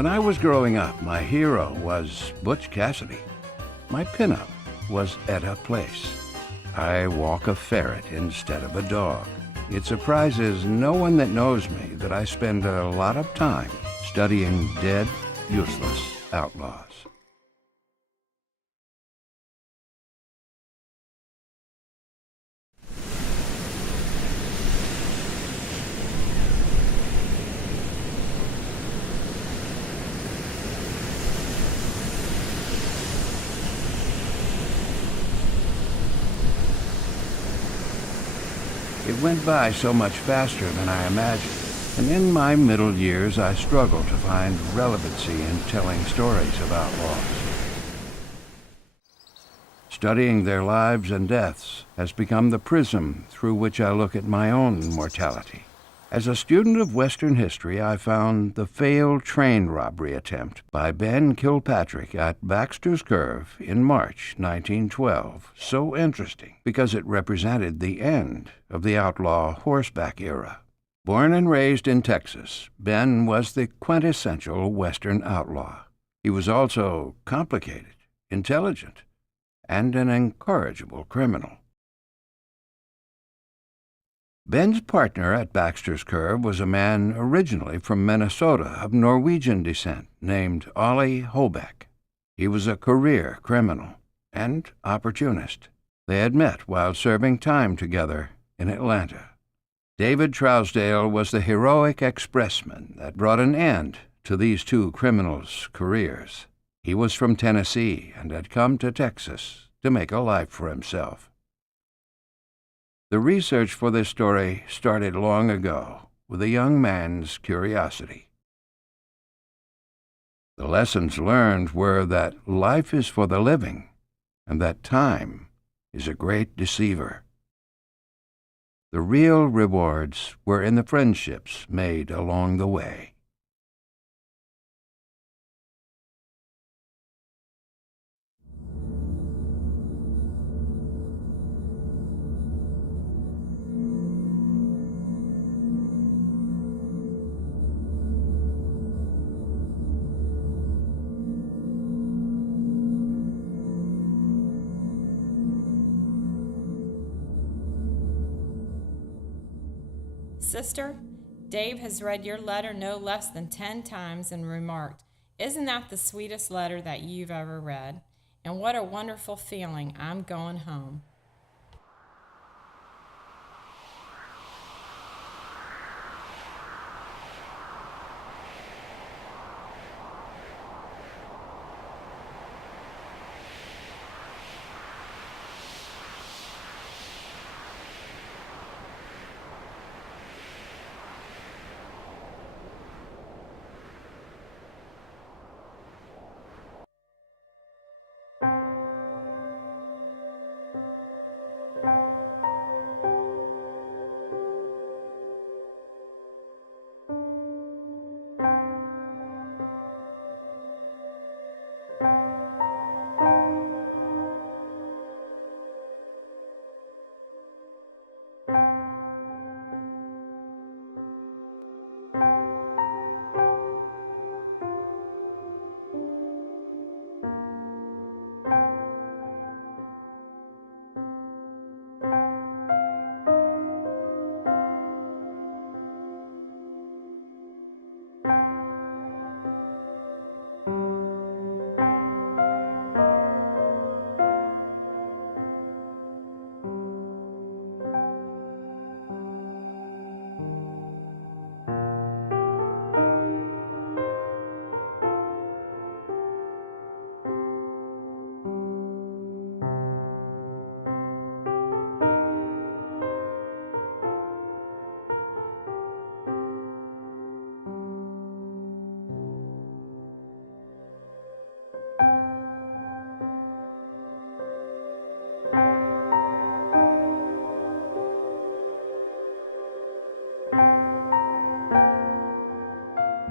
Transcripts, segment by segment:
When I was growing up, my hero was Butch Cassidy. My pinup was Etta Place. I walk a ferret instead of a dog. It surprises no one that knows me that I spend a lot of time studying dead, useless outlaws. It went by so much faster than I imagined, and in my middle years I struggled to find relevancy in telling stories of outlaws. Studying their lives and deaths has become the prism through which I look at my own mortality. As a student of Western history, I found the failed train robbery attempt by Ben Kilpatrick at Baxter's Curve in March 1912 so interesting because it represented the end of the outlaw horseback era. Born and raised in Texas, Ben was the quintessential Western outlaw. He was also complicated, intelligent, and an incorrigible criminal. Ben's partner at Baxter's Curve was a man originally from Minnesota of Norwegian descent named Ollie Hobeck. He was a career criminal and opportunist. They had met while serving time together in Atlanta. David Trousdale was the heroic expressman that brought an end to these two criminals' careers. He was from Tennessee and had come to Texas to make a life for himself. The research for this story started long ago with a young man's curiosity. The lessons learned were that life is for the living and that time is a great deceiver. The real rewards were in the friendships made along the way. Sister, Dave has read your letter no less than 10 times and remarked, "Isn't that the sweetest letter that you've ever read? And what a wonderful feeling, I'm going home."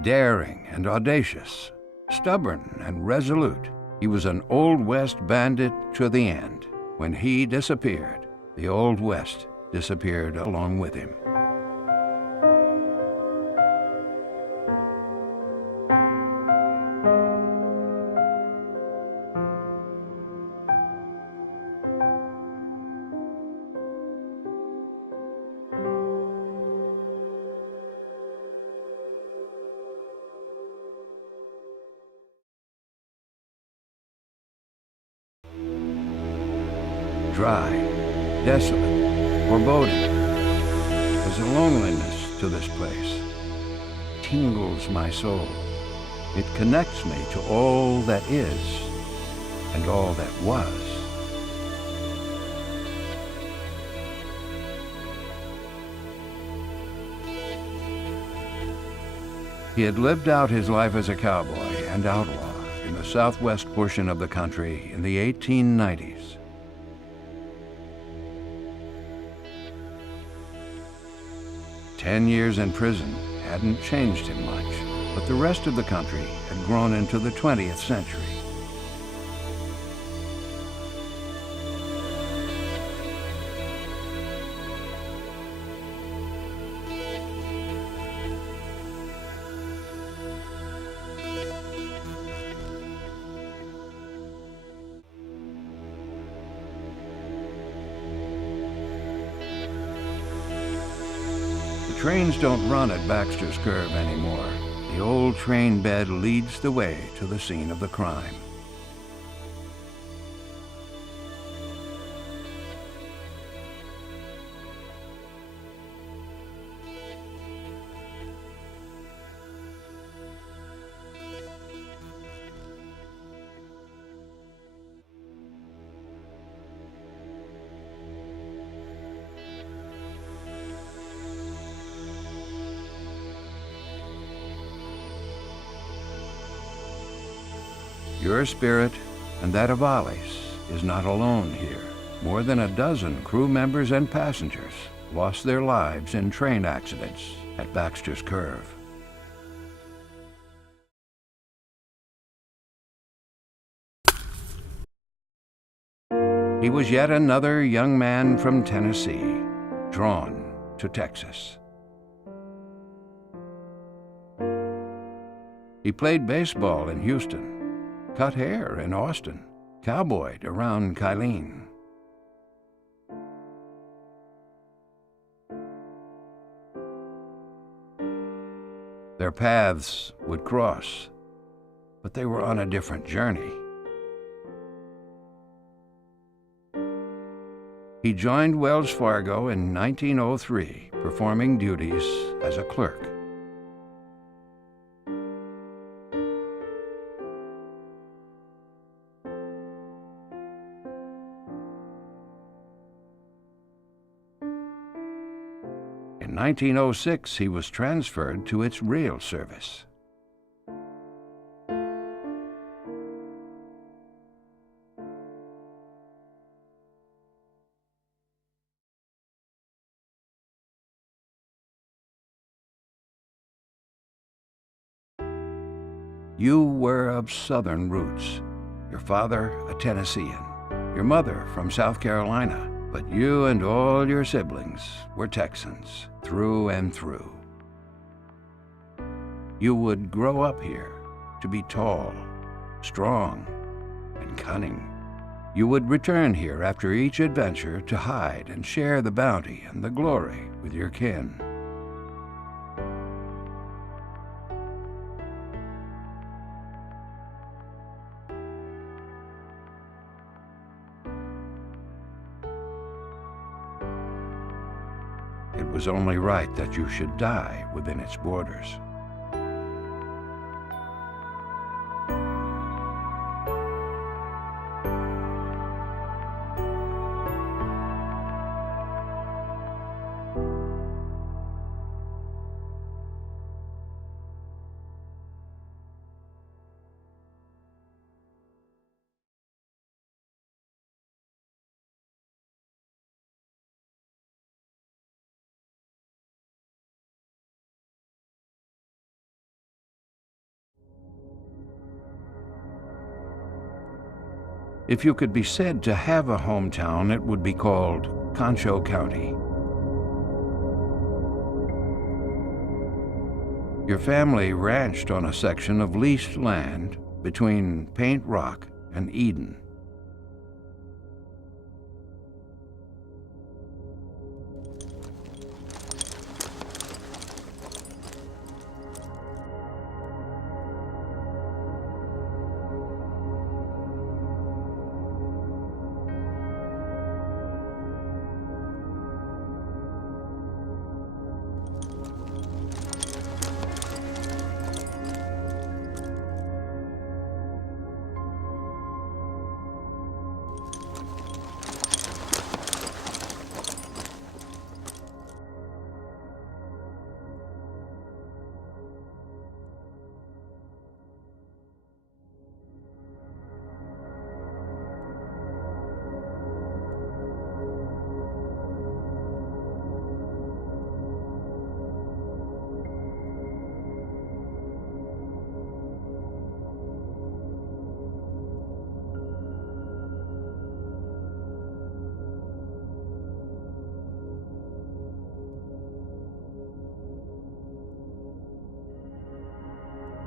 Daring and audacious, stubborn and resolute, he was an Old West bandit to the end. When he disappeared, the Old West disappeared along with him. dry, desolate, foreboding. There's a loneliness to this place. It tingles my soul. It connects me to all that is and all that was. He had lived out his life as a cowboy and outlaw in the southwest portion of the country in the 1890s. "10 years in prison hadn't changed him much, but the rest of the country had grown into the 20th century. The trains don't run at Baxter's Curve anymore. The old train bed leads the way to the scene of the crime. Your spirit and that of Ollie's is not alone here. More than a dozen crew members and passengers lost their lives in train accidents at Baxter's Curve. He was yet another young man from Tennessee, drawn to Texas. He played baseball in Houston, cut hair in Austin, cowboyed around Kylene. Their paths would cross, but they were on a different journey. He joined Wells Fargo in 1903, performing duties as a clerk. In 1906, he was transferred to its rail service. You were of Southern roots, your father a Tennessean, your mother from South Carolina, but you and all your siblings were Texans through and through. You would grow up here to be tall, strong, and cunning. You would return here after each adventure to hide and share the bounty and the glory with your kin. It was only right that you should die within its borders. If you could be said to have a hometown, it would be called Concho County. Your family ranched on a section of leased land between Paint Rock and Eden.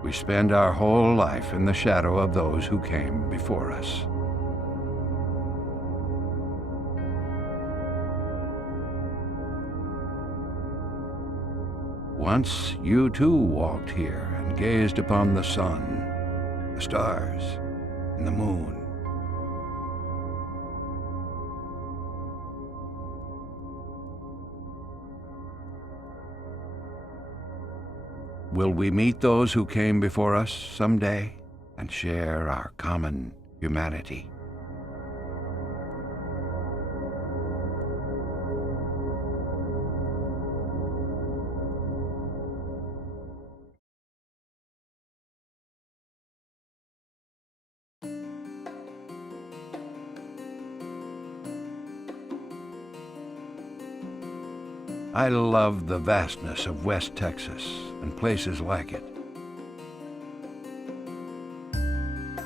We spend our whole life in the shadow of those who came before us. Once you too walked here and gazed upon the sun, the stars, and the moon. Will we meet those who came before us someday and share our common humanity? I love the vastness of West Texas and places like it.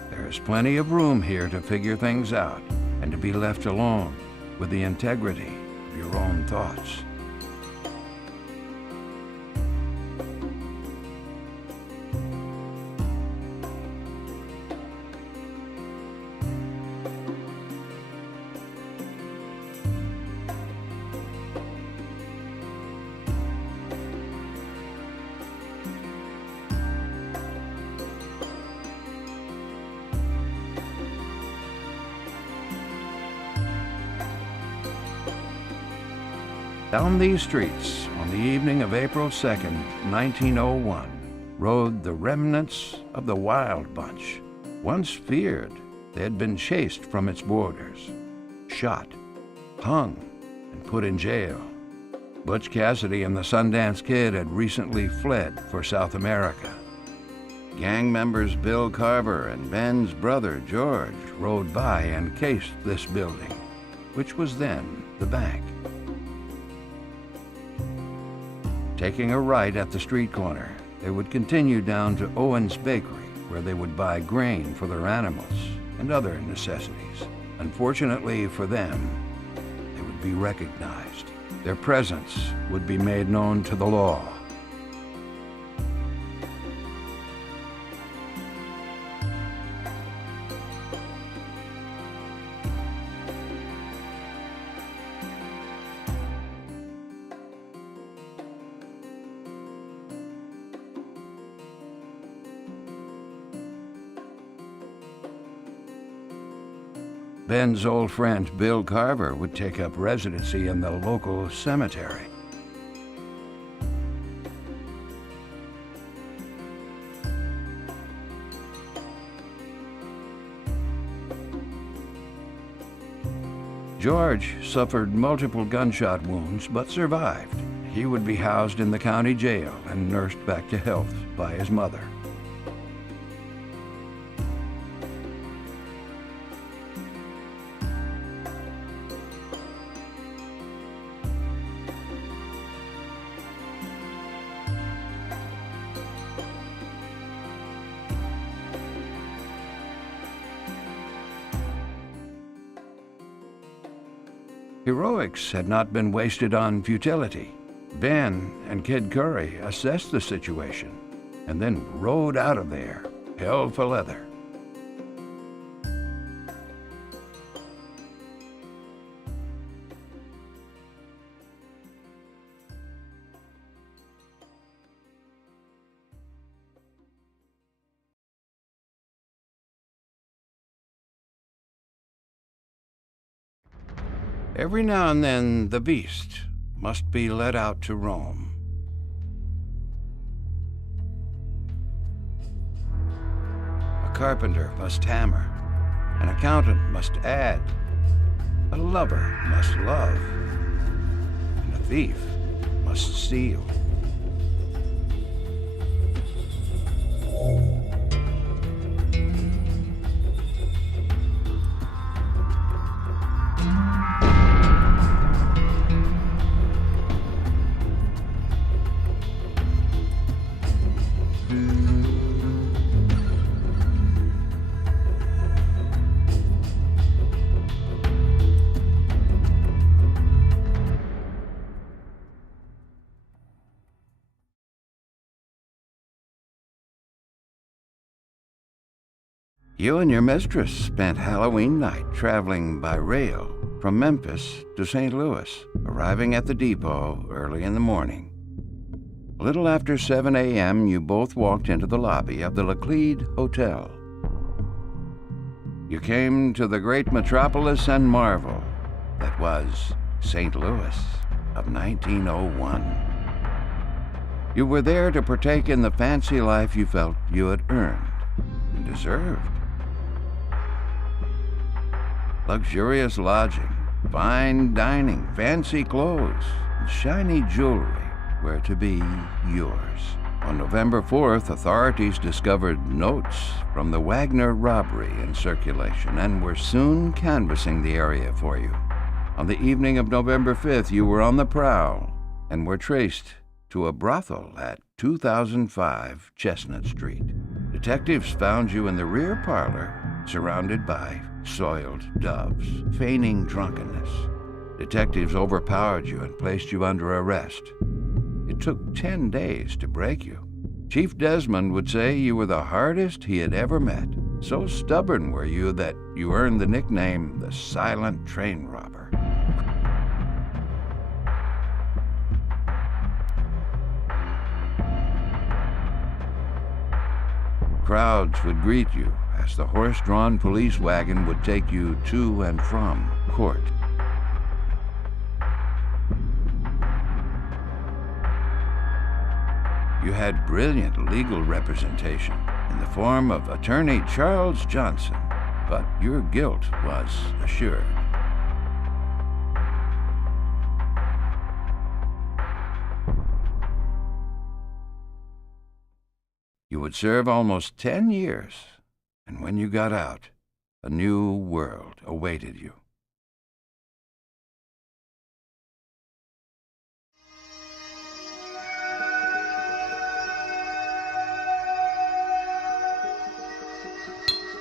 There is plenty of room here to figure things out and to be left alone with the integrity of your own thoughts. Down these streets, on the evening of April 2nd, 1901, rode the remnants of the Wild Bunch. Once feared, they had been chased from its borders, shot, hung, and put in jail. Butch Cassidy and the Sundance Kid had recently fled for South America. Gang members Bill Carver and Ben's brother George rode by and cased this building, which was then the bank. Taking a right at the street corner, they would continue down to Owen's Bakery, where they would buy grain for their animals and other necessities. Unfortunately for them, they would be recognized. Their presence would be made known to the law. Ben's old friend Bill Carver would take up residency in the local cemetery. George suffered multiple gunshot wounds but survived. He would be housed in the county jail and nursed back to health by his mother. Heroics had not been wasted on futility. Ben and Kid Curry assessed the situation and then rode out of there, hell for leather. Every now and then, the beast must be let out to roam. A carpenter must hammer, an accountant must add, a lover must love, and a thief must steal. You and your mistress spent Halloween night traveling by rail from Memphis to St. Louis, arriving at the depot early in the morning. A little after 7 a.m., you both walked into the lobby of the Laclede Hotel. You came to the great metropolis and marvel that was St. Louis of 1901. You were there to partake in the fancy life you felt you had earned and deserved. Luxurious lodging, fine dining, fancy clothes, and shiny jewelry were to be yours. On November 4th, authorities discovered notes from the Wagner robbery in circulation and were soon canvassing the area for you. On the evening of November 5th, you were on the prowl and were traced to a brothel at 2005 Chestnut Street. Detectives found you in the rear parlor, surrounded by soiled doves, feigning drunkenness. Detectives overpowered you and placed you under arrest. It took 10 days to break you. Chief Desmond would say you were the hardest he had ever met. So stubborn were you that you earned the nickname the Silent Train Robber. Crowds would greet you as the horse-drawn police wagon would take you to and from court. You had brilliant legal representation in the form of attorney Charles Johnson, but your guilt was assured. You would serve almost 10 years, and when you got out, a new world awaited you.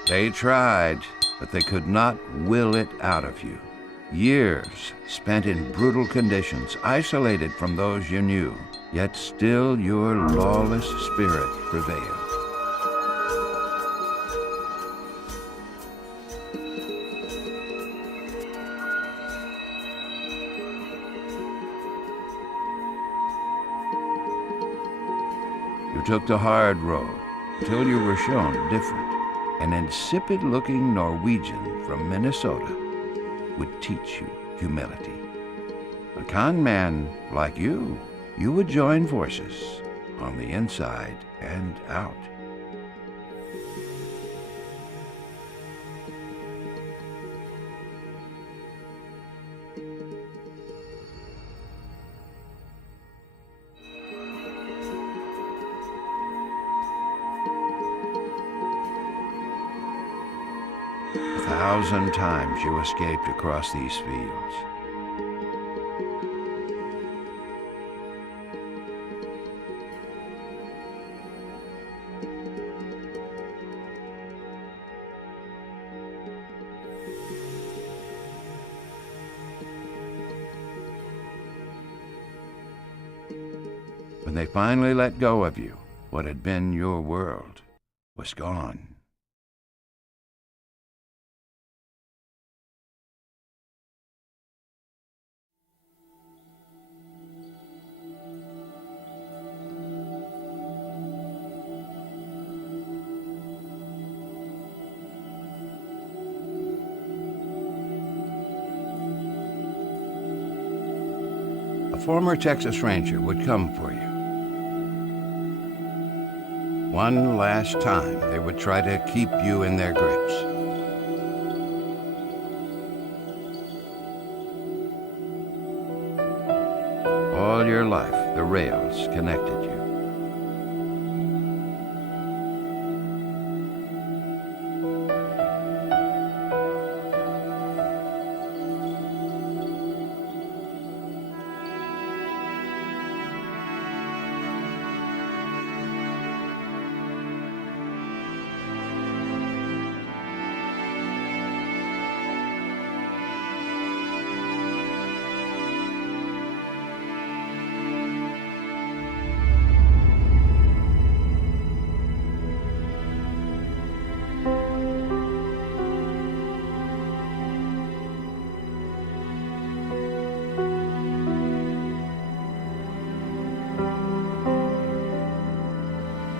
They tried, but they could not will it out of you. Years spent in brutal conditions, isolated from those you knew, yet still your lawless spirit prevailed. You took the hard road until you were shown different. An insipid-looking Norwegian from Minnesota would teach you humility. A con man like you would join forces on the inside and out. A 1,000 times you escaped across these fields. When they finally let go of you, what had been your world was gone. A former Texas Ranger would come for you. One last time, they would try to keep you in their grips. All your life, the rails connected you.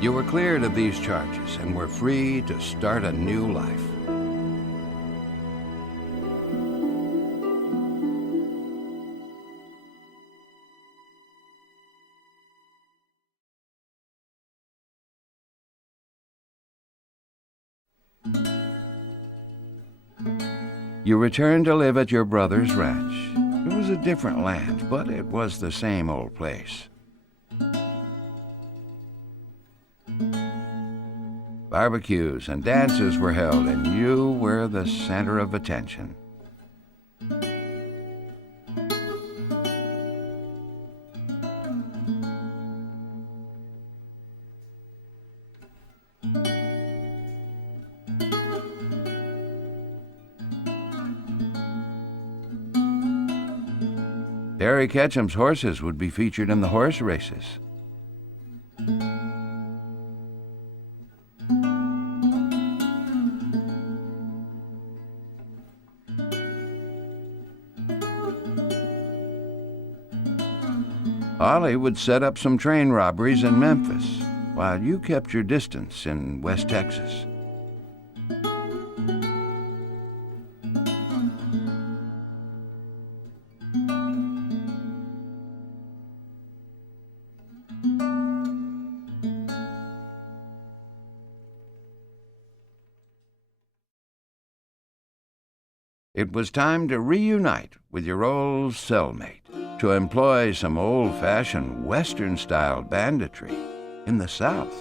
You were cleared of these charges and were free to start a new life. You returned to live at your brother's ranch. It was a different land, but it was the same old place. Barbecues and dances were held, and you were the center of attention. Harry Ketchum's horses would be featured in the horse races. Ollie would set up some train robberies in Memphis, while you kept your distance in West Texas. It was time to reunite with your old cellmate, to employ some old-fashioned Western-style banditry in the South.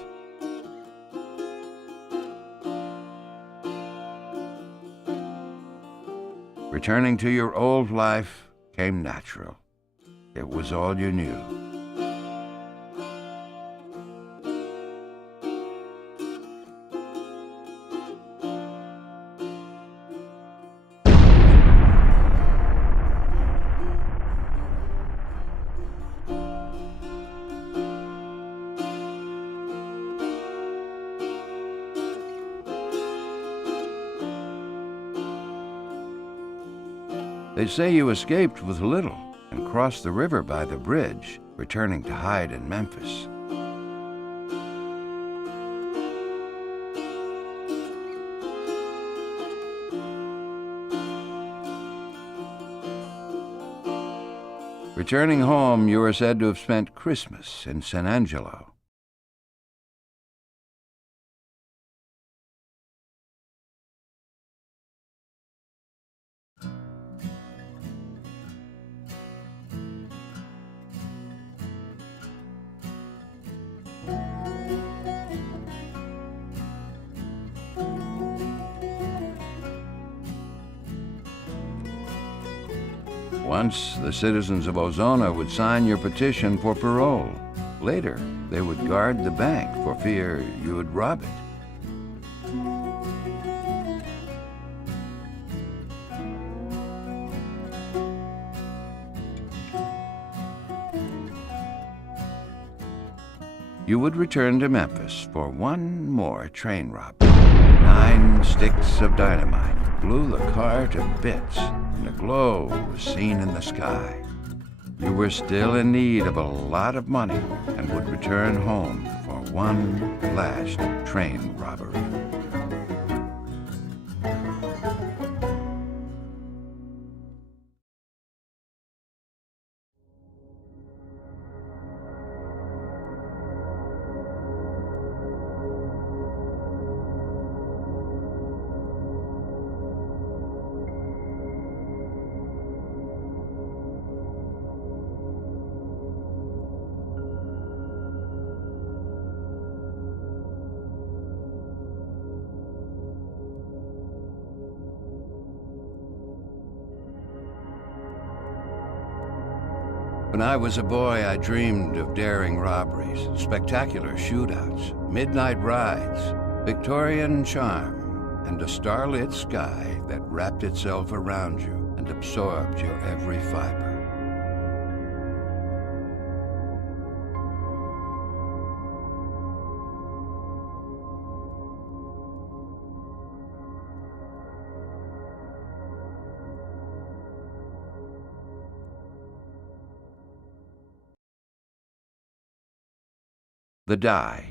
Returning to your old life came natural. It was all you knew. They say you escaped with little and crossed the river by the bridge, returning to hide in Memphis. Returning home, you are said to have spent Christmas in San Angelo. Once, the citizens of Ozona would sign your petition for parole. Later, they would guard the bank for fear you would rob it. You would return to Memphis for one more train robbery. 9 sticks of dynamite blew the car to bits, and a glow was seen in the sky. You were still in need of a lot of money and would return home for one last train robbery. When I was a boy, I dreamed of daring robberies, spectacular shootouts, midnight rides, Victorian charm, and a starlit sky that wrapped itself around you and absorbed your every fiber. The die.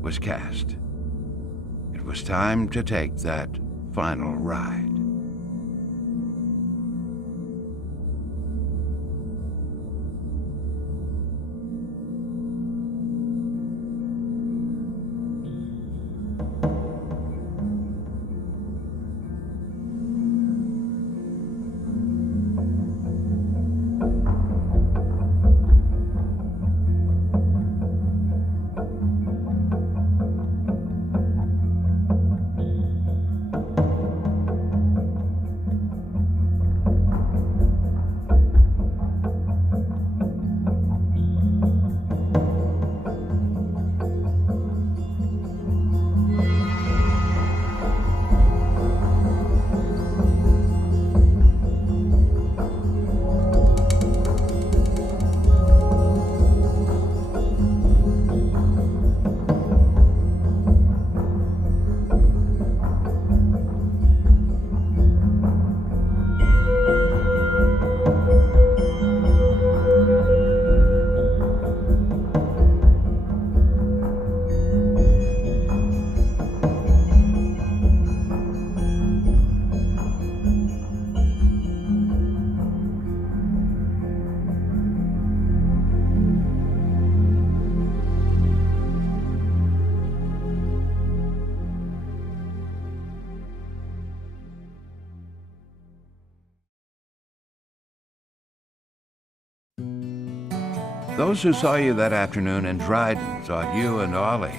was cast. It was time to take that final ride. Those who saw you that afternoon in Dryden thought you and Ollie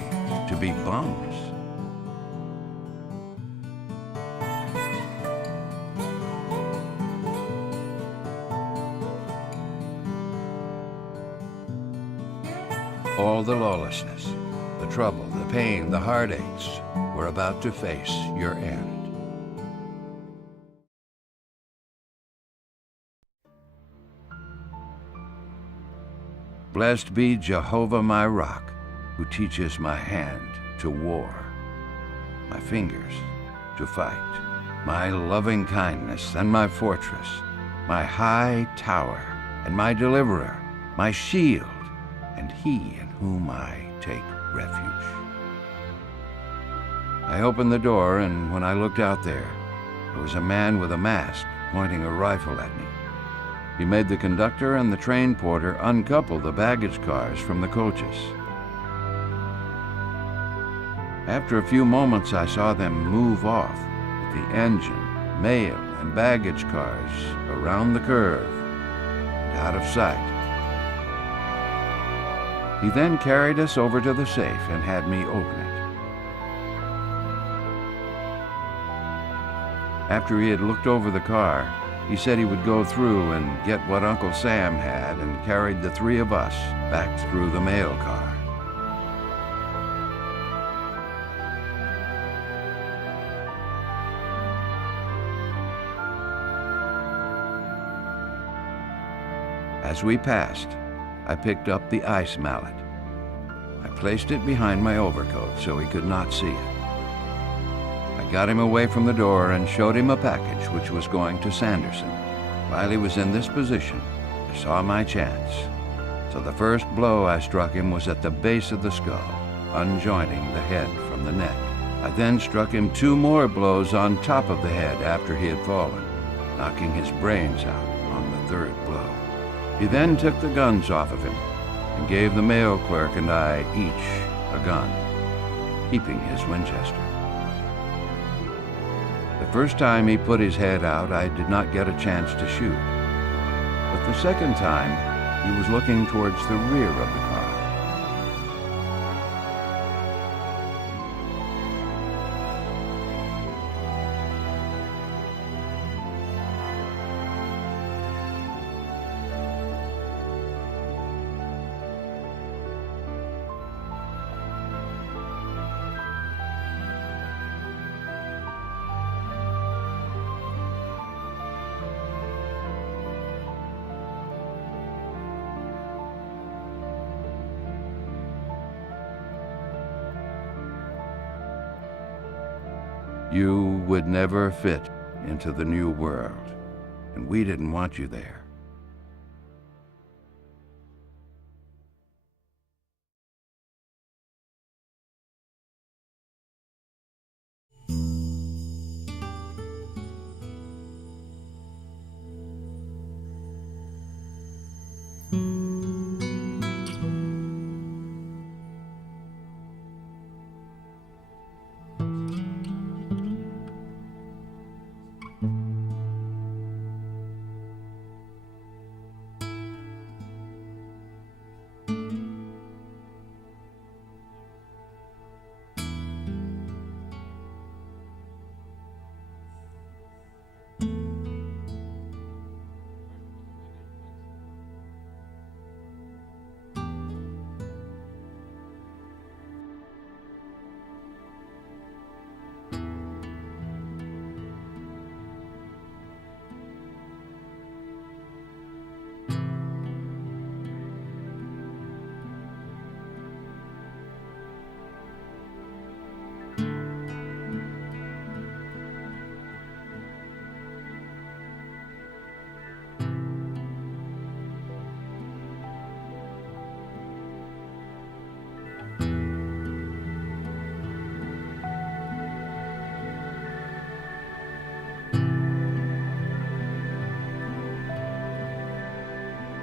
to be bums. All the lawlessness, the trouble, the pain, the heartaches were about to face your end. Blessed be Jehovah my rock, who teaches my hand to war, my fingers to fight, my loving kindness and my fortress, my high tower and my deliverer, my shield, and he in whom I take refuge. I opened the door, and when I looked out there was a man with a mask pointing a rifle at me. He made the conductor and the train porter uncouple the baggage cars from the coaches. After a few moments, I saw them move off with the engine, mail, and baggage cars around the curve and out of sight. He then carried us over to the safe and had me open it. After he had looked over the car, he said he would go through and get what Uncle Sam had and carried the three of us back through the mail car. As we passed, I picked up the ice mallet. I placed it behind my overcoat so he could not see it. I got him away from the door and showed him a package which was going to Sanderson. While he was in this position, I saw my chance. So the first blow I struck him was at the base of the skull, unjoining the head from the neck. I then struck him 2 more blows on top of the head after he had fallen, knocking his brains out on the 3rd blow. He then took the guns off of him and gave the mail clerk and I each a gun, keeping his Winchester. The first time he put his head out, I did not get a chance to shoot. But the second time, he was looking towards the rear of the car. You would never fit into the new world, and we didn't want you there.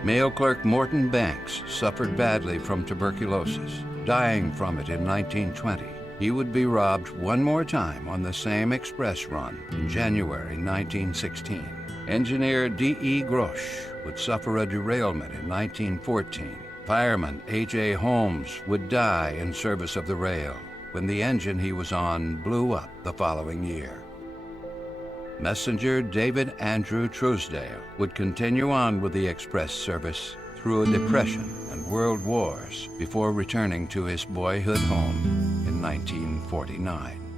Mail clerk Morton Banks suffered badly from tuberculosis, dying from it in 1920. He would be robbed one more time on the same express run in January 1916. Engineer D.E. Grosch would suffer a derailment in 1914. Fireman H.A. Holmes would die in service of the rail when the engine he was on blew up the following year. Messenger David Andrew Truesdale would continue on with the express service through a depression and world wars before returning to his boyhood home in 1949.